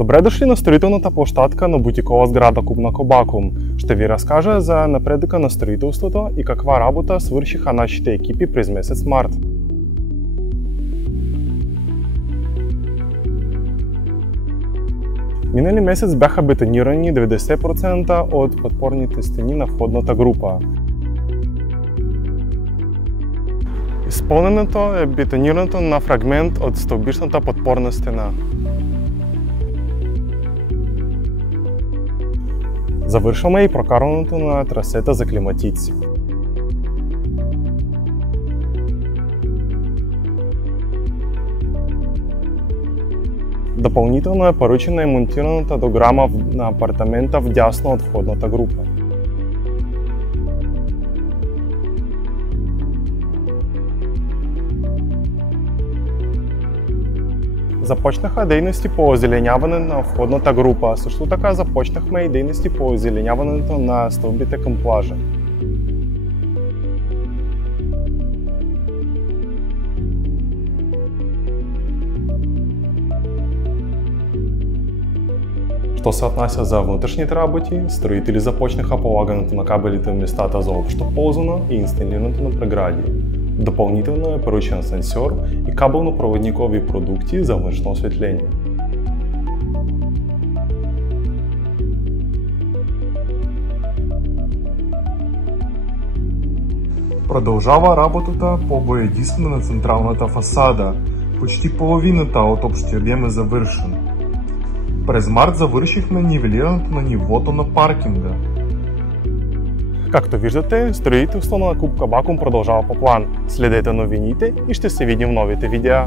Добре дошли на строителната площадка на бутикова сграда Кубна Кобакум. Ще ви разкажа за напредъка на строителството и каква работа свършиха нашите екипи през месец март. Минали месец бяха бетонирани 90% от подпорните стени на входната група. Изпълненото е бетонирането на фрагмент от стълбищната подпорна стена. Завършваме и прокарването на трасета за климатици. Допълнително е поръчена и монтираната дограма на апартамента вдясно от входната група. Започнаха дейности по озеленяване на входната група. Също така започнахме и дейности по озеленяването на стълбите към плажа. Що се отнася за вътрешните работи, строители започнаха полагането на кабелите в местата за общо ползване и инсталирането на прегради. Допълнително е поръчен асансьор и кабелно-проводникови продукти за външно осветление. Продължава работата по боядисване на централната фасада. Почти половината от общия обем е завършен. През март завършихме нивелирането на нивото на паркинга. Както виждате, строителството на Куб Кобакум продължава по план. Следете новините и ще се видим в новите видеа.